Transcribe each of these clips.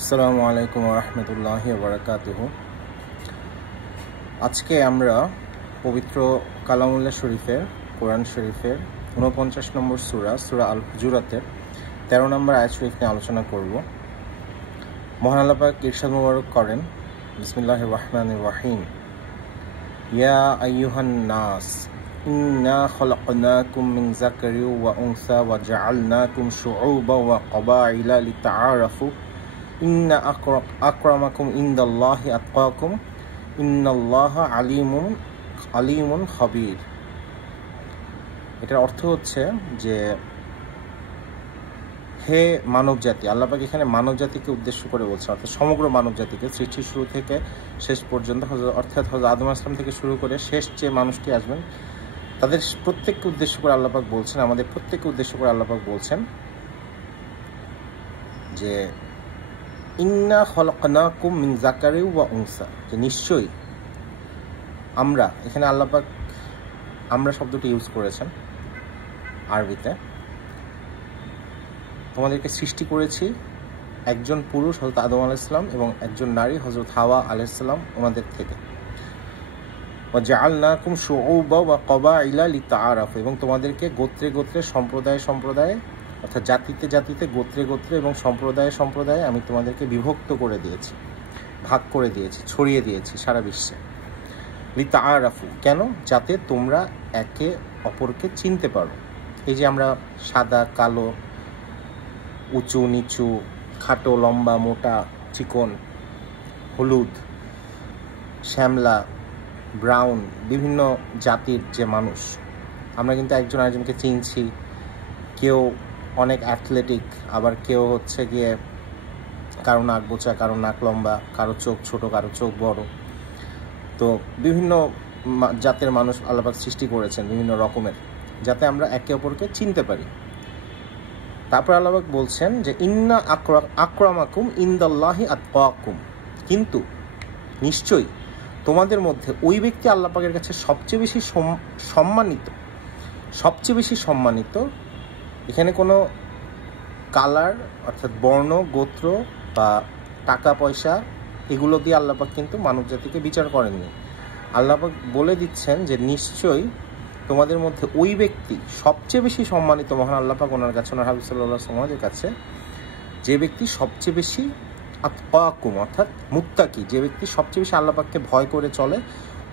আসসালামু আলাইকুম ওয়া রাহমাতুল্লাহি ওয়া বারাকাতুহু। আজকে আমরা পবিত্র কালামুল্লাহ শরীফের কোরআন শরীফের ৪৯ নম্বর সূরা আল হুজুরাতের ১৩ নম্বর আয়াত শরীফ নিয়ে আলোচনা করব। মহান আল্লাহ পাক ইরশাদ মুবারক করেন, বিসমিল্লাহির রহমানির রহিম, ইয়া আইয়ুহান নাস ইন্না খলাকনাকুম মিন যাকারিন ওয়া উনসা ওয়া জাআলনাকুম শুউবান ওয়া ক্বাবাইলা লিতাআরাফু ইন্না আকরামাকুম ইনদাল্লাহি আতকাকুম ইন্নাল্লাহা আলিমুন খবীর। এটার অর্থ হচ্ছে যে হে মানব জাতি, আল্লাহ পাক এখানে মানব জাতিকে উদ্দেশ্য করে বলছেন, অর্থাৎ সমগ্র মানব জাতিকে, সৃষ্টির শুরু থেকে শেষ পর্যন্ত, অর্থাৎ হযরত আদম আলাইহিস সালাম থেকে শুরু করে শেষ যে মানুষটি আসবেন তাদের প্রত্যেককে উদ্দেশ্য করে আল্লাহ পাক বলছেন, আমাদের প্রত্যেককে উদ্দেশ্য করে আল্লাহ পাক বলছেন যে ইন্না খলাকনাকুম মিন যাকারিন ওয়া উনসা, যে নিশ্চয়ই আমরা, এখানে আল্লাহ পাক আমরা শব্দটি ইউজ করেছেন আরবিতে, তোমাদেরকে সৃষ্টি করেছি একজন পুরুষ হযরত আদম আলাইহিস সালাম এবং একজন নারী হযরত হাওয়া আলাইহিস সালাম ওনাদের থেকে। ওয়া জাআলনাকুম শুউবান ওয়া ক্বাবাইলা লিতাআরাফু, এবং তোমাদেরকে গোত্রে গোত্রে, সম্প্রদায়ে সম্প্রদায়ে, অর্থাৎ জাতিতে জাতিতে, গোত্রে গোত্রে এবং সম্প্রদায়ে সম্প্রদায়ে আমি তোমাদেরকে বিভক্ত করে দিয়েছি, ভাগ করে দিয়েছি, ছড়িয়ে দিয়েছি সারা বিশ্বে। লিতাআরাফু, কেন? যাতে তোমরা একে অপরকে চিনতে পারো। এই যে আমরা সাদা কালো, উঁচু নিচু, খাটো লম্বা, মোটা চিকন, হলুদ শ্যামলা ব্রাউন, বিভিন্ন জাতির যে মানুষ, আমরা কিন্তু একজন আরেকজনকে চিনছি। কেউ অনেক অ্যাথলেটিক, আবার কেউ হচ্ছে গিয়ে কারো নাক বোচা, কারো নাক লম্বা, কারো চোখ ছোট, কারো চোখ বড়। তো বিভিন্ন জাতের মানুষ আল্লাহ পাক সৃষ্টি করেছেন বিভিন্ন রকমের, যাতে আমরা একে অপরকে চিনতে পারি। তারপর আল্লাহ পাক বলছেন যে ইন্না আকরামাকুম ইনদাল্লাহি আতকাকুম, কিন্তু নিশ্চয়ই তোমাদের মধ্যে ওই ব্যক্তি আল্লাহ পাকের কাছে সবচেয়ে বেশি সম্মানিত। এখানে কোনো কালার, অর্থাৎ বর্ণ, গোত্র বা টাকা পয়সা, এগুলো দিয়ে আল্লাহ পাক কিন্তু মানব জাতিকে বিচার করেননি। আল্লাহ পাক বলে দিচ্ছেন যে নিশ্চয়ই তোমাদের মধ্যে ওই ব্যক্তি সবচেয়ে বেশি সম্মানিত, মহান আল্লাহ পাক ওনার কাছে, ওনার হাবিব সাল্লাল্লাহু আলাইহি ওয়াসাল্লামের কাছে, যে ব্যক্তি সবচেয়ে বেশি আতকাকুম, অর্থাৎ মুত্তাকি, যে ব্যক্তি সবচেয়ে বেশি আল্লাহ পাককে ভয় করে চলে,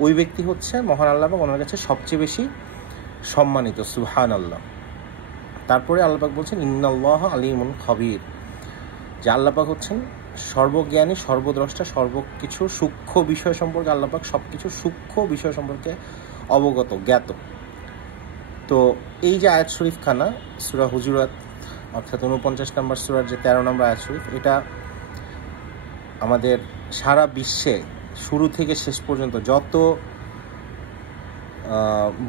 ওই ব্যক্তি হচ্ছে মহান আল্লাহ পাক ওনার কাছে সবচেয়ে বেশি সম্মানিত। সুবহানাল্লাহ। তারপরে আল্লাহ পাক বলছেন ইন্নাল্লাহা আলিমুন খবীর, যে আল্লাহ পাক হচ্ছেন সর্বজ্ঞানী, সর্বদ্রষ্টা, সর্বকিছু সূক্ষ্ম বিষয় সম্পর্কে আল্লাহ পাক সবকিছু সূক্ষ্ম বিষয় সম্পর্কে অবগত, জ্ঞাত। তো এই যে আয়াত শরীফ খানা সূরা হুজুরাত, অর্থাৎ ৪৯ নম্বর সূরার যে ১৩ নম্বর আয়াত শরীফ, এটা আমাদের সারা বিশ্বে শুরু থেকে শেষ পর্যন্ত যত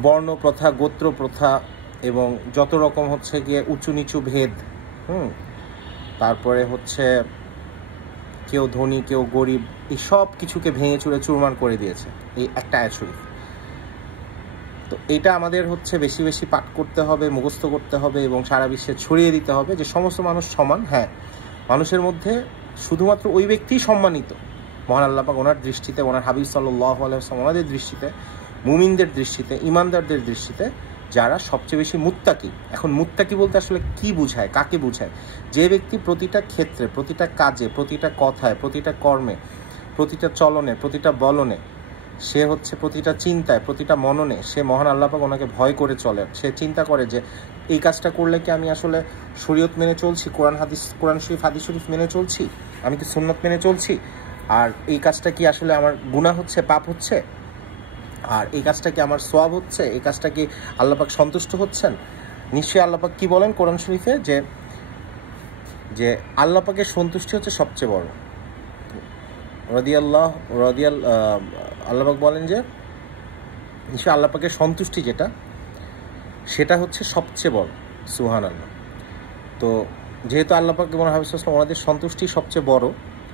বর্ণ প্রথা, গোত্র প্রথা এবং যত রকম হচ্ছে গিয়ে উঁচু নিচু ভেদ, তারপরে হচ্ছে কেউ ধনী কেউ গরিব, এই সব কিছুকে ভেঙে চুরে চুরমার করে দিয়েছে এই একটা আয়াত শরীফ। তো এটা আমাদের হচ্ছে বেশি বেশি পাঠ করতে হবে, মুখস্থ করতে হবে এবং সারা বিশ্বে ছড়িয়ে দিতে হবে যে সমস্ত মানুষ সমান। হ্যাঁ, মানুষের মধ্যে শুধুমাত্র ওই ব্যক্তিই সম্মানিত মহান আল্লাহ পাক ওনার দৃষ্টিতে, ওনার হাবিব সাল্লাল্লাহু আলাইহি ওয়াসাল্লাম ওনাদের দৃষ্টিতে, মুমিনদের দৃষ্টিতে, ইমানদারদের দৃষ্টিতে যারা সবচেয়ে বেশি মুত্তাকি। এখন মুত্তাকি বলতে আসলে কি বুঝায়, কাকে বুঝায়? যে ব্যক্তি প্রতিটা ক্ষেত্রে, প্রতিটা কাজে, প্রতিটা কথায়, প্রতিটা কর্মে, প্রতিটা চলনে, প্রতিটা বলনে, সে হচ্ছে প্রতিটা চিন্তায়, প্রতিটা মননে সে মহান আল্লাহ পাক ওনাকে ভয় করে চলে। সে চিন্তা করে যে এই কাজটা করলে কি আমি আসলে শরীয়ত মেনে চলছি, কোরআন শরীফ হাদিস শরীফ মেনে চলছি, আমি কি সুন্নাত মেনে চলছি, আর এই কাজটা কি আসলে আমার গুনাহ হচ্ছে, পাপ হচ্ছে, আর এই কাজটা কি আমার সওয়াব হচ্ছে, এই কাজটা কি আল্লাহ পাক সন্তুষ্ট হচ্ছেন। নিশ্চয়ই আল্লাহ পাক কি বলেন কোরআন শরীফে, যে আল্লাহ পাকের সন্তুষ্টি হচ্ছে সবচেয়ে বড়। আল্লাহ পাক বলেন যে নিশ্চয়ই আল্লাহ পাকের সন্তুষ্টি সেটা হচ্ছে সবচেয়ে বড়। সুবহানাল্লাহ। তো যেহেতু আল্লাহ পাক এবং হাবিব সাল্লাল্লাহু আলাইহি ওয়াসাল্লাম ওনাদের সন্তুষ্টি সবচেয়ে বড়,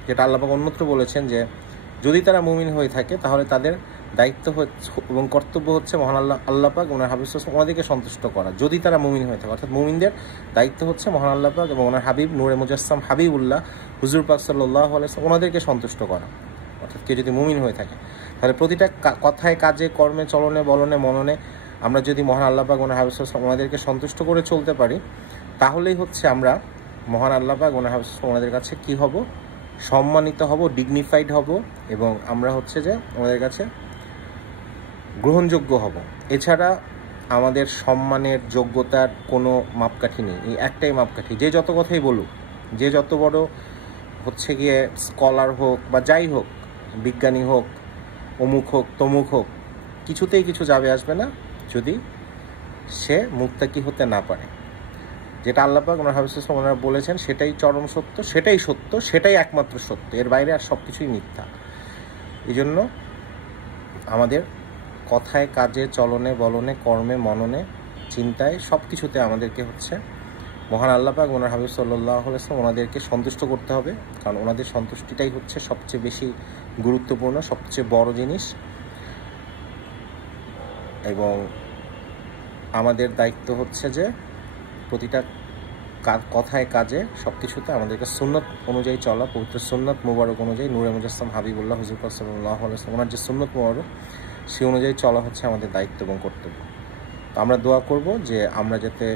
যেটা আল্লাহ পাক অন্যত্র বলেছেন যে যদি তারা মুমিন হয়ে থাকে তাহলে তাদের দায়িত্ব হচ্ছে এবং কর্তব্য হচ্ছে মহান আল্লাহ পাক ওনার হাবিব সাল্লাল্লাহু ওনাদেরকে সন্তুষ্ট করা, যদি তারা মুমিন হয়ে থাকে। অর্থাৎ মুমিনদের দায়িত্ব হচ্ছে মহান আল্লাহ পাক এবং ওনার হাবিব নূরে মুজাসসাম হাবিবুল্লাহ হুজুর পাক সাল্লাল্লাহু আলাইহি ওয়াসাল্লাম ওনাদেরকে সন্তুষ্ট করা। অর্থাৎ কেউ যদি মুমিন হয়ে থাকে তাহলে প্রতিটা কথায়, কাজে, কর্মে, চলনে, বলনে, মননে আমরা যদি মহান আল্লাহ পাক ওনার হাবিব সাল্লাল্লাহু ওনাদেরকে সন্তুষ্ট করে চলতে পারি, তাহলেই হচ্ছে আমরা মহান আল্লাহ পাক ওনার হাবিব সাল্লাল্লাহু ওনাদের কাছে কী হব? সম্মানিত হব, ডিগনিফাইড হব, এবং আমরা হচ্ছে যে আমাদের কাছে গ্রহণযোগ্য হব। এছাড়া আমাদের সম্মানের, যোগ্যতার কোনো মাপকাঠি নেই। এই একটাই মাপকাঠি, যে যত কথাই বলুক, যে যত বড় হচ্ছে গিয়ে স্কলার হোক বা যাই হোক, বিজ্ঞানী হোক, অমুক হোক, তমুক হোক, কিছুতেই কিছু যাবে আসবে না যদি সে মুত্তাকি হতে না পারে। যেটা আল্লাহ পাক ওনার হাবিব সাল্লাল্লাহু আলাইহি ওয়াসাল্লাম বলেছেন সেটাই চরম সত্য, সেটাই সত্য, সেটাই একমাত্র সত্য, এর বাইরে আর সব কিছুই মিথ্যা। এই জন্য আমাদের কথায়, কাজে, চলনে, বলনে, কর্মে, মননে, চিন্তায়, সব কিছুতে আমাদেরকে হচ্ছে মহান আল্লাহ পাক ওনার হাবিব সাল্লাল্লাহু আলাইহি ওয়াসাল্লাম ওনাদেরকে সন্তুষ্ট করতে হবে, কারণ ওনাদের সন্তুষ্টিটাই হচ্ছে সবচেয়ে বেশি গুরুত্বপূর্ণ, সবচেয়ে বড় জিনিস। এবং আমাদের দায়িত্ব হচ্ছে যে প্রতিটা কথায়, কাজে, সব কিছুতে আমাদেরকে সুন্নত অনুযায়ী চলা, পবিত্র সুন্নত মুবারক অনুযায়ী নূরে মুজাসসাম হাবিবুল্লাহ হুজুর পাক সাল্লাল্লাহু আলাইহি ওয়াসাল্লাম ওনার যে সুন্নত মুবারক সেই অনুযায়ী চলা হচ্ছে আমাদের দায়িত্ব এবং কর্তব্য। তো আমরা দোয়া করব যে আমরা যাতে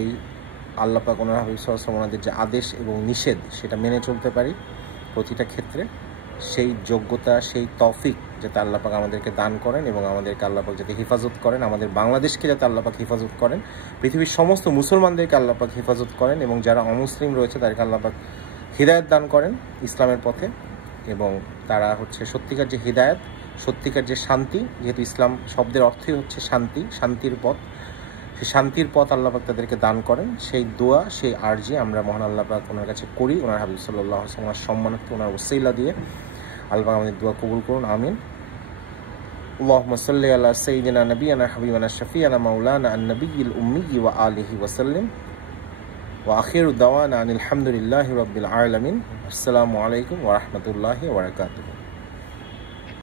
এই আল্লাহ পাক ওনার হাবিব সাল্লাল্লাহু আলাইহি ওয়াসাল্লাম ওনাদের যে আদেশ এবং নিষেধ সেটা মেনে চলতে পারি প্রতিটা ক্ষেত্রে। সেই যোগ্যতা, সেই তৌফিক যাতে আল্লাহ পাক আমাদেরকে দান করেন এবং আমাদেরকে আল্লাহ পাক যাতে হেফাজত করেন, আমাদের বাংলাদেশকে যাতে আল্লাহ পাক হেফাজত করেন, পৃথিবীর সমস্ত মুসলমানদেরকে আল্লাহ পাক হেফাজত করেন, এবং যারা অমুসলিম রয়েছে তাদেরকে আল্লাহ পাক হিদায়াত দান করেন ইসলামের পথে, এবং তারা হচ্ছে সত্যিকার যে হিদায়াত, সত্যিকার যে শান্তি, যেহেতু ইসলাম শব্দের অর্থই হচ্ছে শান্তি, শান্তির পথ, সেই শান্তির পথ আল্লাহ পাক তাদেরকে দান করেন। সেই দোয়া, সেই আরজি আমরা মহান আল্লাহ পাক ওনার কাছে করি, ওনার হাবিব সাল্লাল্লাহু আলাইহি ওয়াসাল্লাম সম্মানার্থে, ওনার ওসিলা দিয়ে। আল্লাহ পাক আমাদের দোয়া কবুল করুন, আমিন। اللهم صل على سيدنا نبينا حبيبنا شفيعنا مولانا النبي الأمي وآله وسلم وآخر دعوانا أن الحمد لله رب العالمين. السلام عليكم ورحمة الله وبركاته.